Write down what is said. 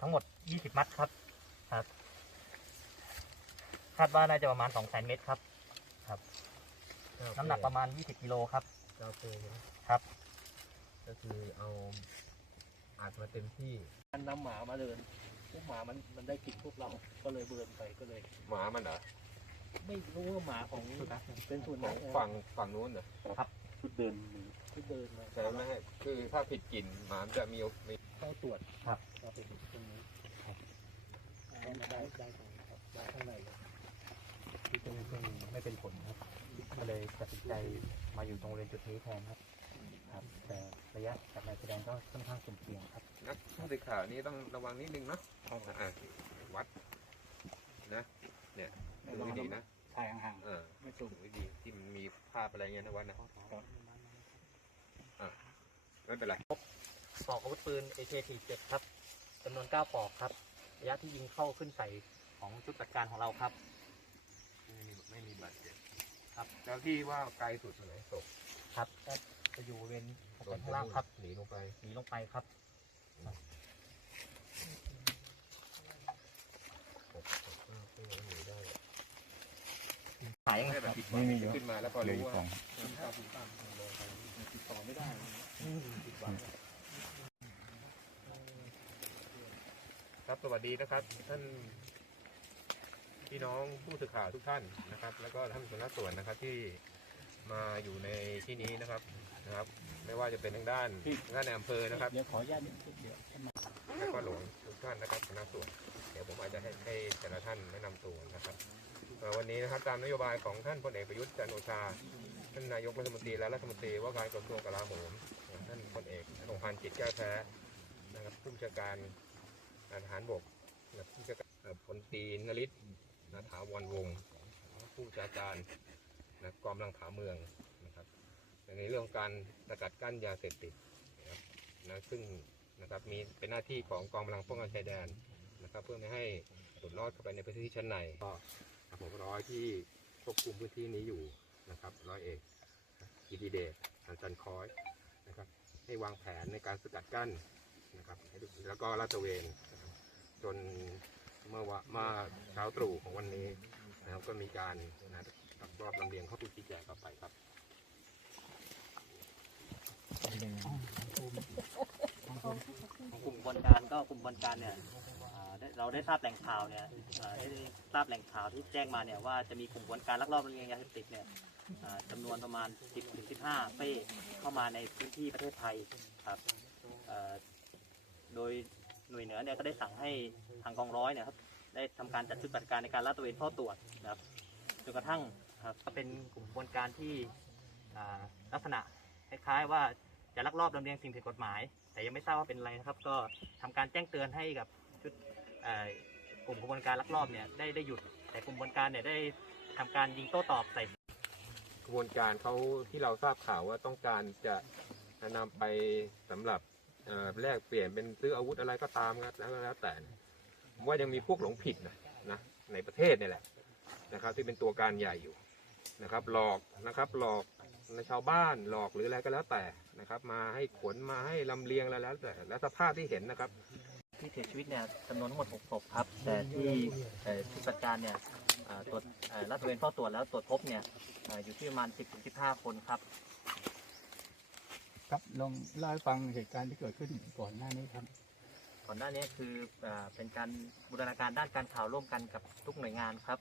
ทั้งหมด 20 มัดครับครับ คาดว่าน่าจะประมาณ 200,000 เมตรครับน้ำหนักประมาณ 20 กิโลครับ เก้าเปใช่ไหมครับ ก็คือเอาอัดมาเต็มที่ มันนำหมามาเดินพวกหมามันมันได้กลิ่นพวกเรา ก็เลยเบิร์นไปก็เลย หมามันเหรอไม่รู้ว่าหมาของเป็นส่วนขไหนองฝั่งฝั่งนู้นเหรอ ชุดเดินชุดเดินมาแต่ไม่ให้คือถ้าผิดกลิ่นหมามันจะมีมีเข้าตรวจครับก็เป็นตรงนี้ได้ได้ได้ตรงนี้ครับได้ข้างในเลยที่เป็นซึ่งไม่เป็นผลครับ ก็เลยตัดสินใจมาอยู่ตรงบริเวณจุดนี้แทนครับ ครับ แต่ระยะจากในแสดงก็ค่อนข้างสุ่มเสี่ยงครับ นักผู้สื่อข่าวนี้ต้องระวังนิดนึงเนาะอ่าวัดนะ เนี่ยดูให้ดีนะถ่ายห่างเออๆไม่สูงดูให้ดีที่มันมี ภาพอะไรเงี้ยนะวัดนะไม่เป็นไรปลอกอาวุธปืน AK47 ครับจำนวน 9ปลอกครับ ระยะที่ยิงเข้าขึ้นใส่ของชุดจัดการของเราครับ ไม่มีไม่มีบาดเจ็บครับ แล้วที่ว่าไกลสุดไหนตกครับก็จะอยู่บริเวนข้างล่างครับ หนีลงไป หนีลงไปครับ หกหกห้าเพื่อหนีได้ หายยังไงไม่แบบผิดหวัไม่งมีเยอะขึ้นมาแล้วพอเหลือรู้อีกว่าสองติดต่อไม่ได้ติดหวังครับสวัสดีนะครับ ท่านพี่น้องผู้สื่อข่าวทุกท่านนะครับ แล้วก็ท่านคณะส่วนนะครับที่มาอยู่ในที่นี้นะครับนะครับ ไม่ว่าจะเป็นทางด้านทางด้านในอำเภอนะครับเดี๋ยวขออนุญาตนิดเดียวแล้วก็หลวงทุกท่านนะครับคณะส่วน เดี๋ยวผมอาจจะให้ให้แต่ละท่านแนะนำตัวนะครับเอ่อ วันนี้นะครับตามนโยบายของท่านพลเอกประยุทธ์จันโอชา ท่านนายกรัฐมนตรีและรัฐมนตรีว่าการกระทรวงกลาโหม ท่านพลเอกอนุพันธ์จิตแก้วแท้นะครับผู้บัญชาการทหารบกนะผู้บัญชาการพลตรีนริศนาถาวรวงศ์ผู้บัญชาการนะกองกำลังผาเมืองนะครับในเรื่องการสกัดกั้นยาเสพติดนะครับนะซึ่งนะครับมีเป็นหน้าที่ของกองกำลังป้องกันชายแดนนะครับเพื่อไม่ให้หลุดลอดเข้าไปในพื้นที่ชั้นในก็ ผมร้อยที่ควบคุมพื้นที่นี้อยู่นะครับร้อยเอกกิติเดชอันจันคอยนะครับ ให้วางแผนในการสกัดกั้นนะครับให้ดูแล้วก็ลาดตระเวนนะครับจนเมื่อวะเมื่อเช้าตรู่ของวันนี้นะครับก็มีการนะลักลอบลำเลียงเข้าพื้นที่แจกต่อไปครับของกลุ่มกระบวนการก็กลุ่มกระบวนการเนี่ยอ่าได้ เราได้ทราบแหล่งข่าวเนี่ยได้ทราบแหล่งข่าวที่แจ้งมาเนี่ยว่าจะมีกลุ่มกระบวนการลักลอบลำเลียงยาเสพติดเนี่ยจำนวนประมาณ 10ถึง15 เป้เข้ามาในพื้นที่ประเทศไทยครับโดยหน่วยเหนือเนี่ยก็ได้สั่งให้ทางกองร้อยเนี่ยครับได้ทำการจัดชุดปฏิบัติการในการลาดตระเวนเฝ้าตรวจนะครับจนกระทั่งครับก็เป็นกลุ่มกระบวนการที่ลักษณะคล้ายๆว่าจะลักลอบลำเลียงสิ่งผิดกฎหมาย แต่ยังไม่ทราบว่าเป็นอะไรนะครับ ก็ทำการแจ้งเตือนให้กับชุด กลุ่มกระบวนการลักลอบเนี่ยได้ได้หยุด แต่กลุ่มกระบวนการเนี่ยได้ทำการยิงโต้ตอบใส่กระบวนการเขาที่เราทราบข่าวว่าต้องการจะนำไปสำหรับแลกเปลี่ยนเป็นซื้ออาวุธอะไรก็ตามครับแล้วแล้วแต่ว่ายังมีพวกหลงผิดนะนะในประเทศนี่แหละนะครับ ที่เป็นตัวการใหญ่อยู่นะครับ หลอกนะครับหลอกในชาวบ้านหลอกหรืออะไรก็แล้วแต่นะครับ มาให้ขนมาให้ลำเลียงอะไรแล้วแต่และสภาพที่เห็นนะครับ ที่เสียชีวิตเนี่ยจำนวนทั้งหมด6ศพครับ แต่ที่เอ่อชุดปฏิบัติการเนี่ยเอ่อตรวจเอ่อลาดตระเวนเฝ้าตรวจแล้วตรวจพบเนี่ยเอ่ออยู่ที่ประมาณ 10-15 คนครับ ครับลองเล่าให้ฟังเหตุการณ์ที่เกิดขึ้นก่อนหน้านี้ครับก่อนหน้านี้คือเอ่อเป็นการบูรณาการด้านการข่าวร่วมกันกับทุกหน่วยงานครับ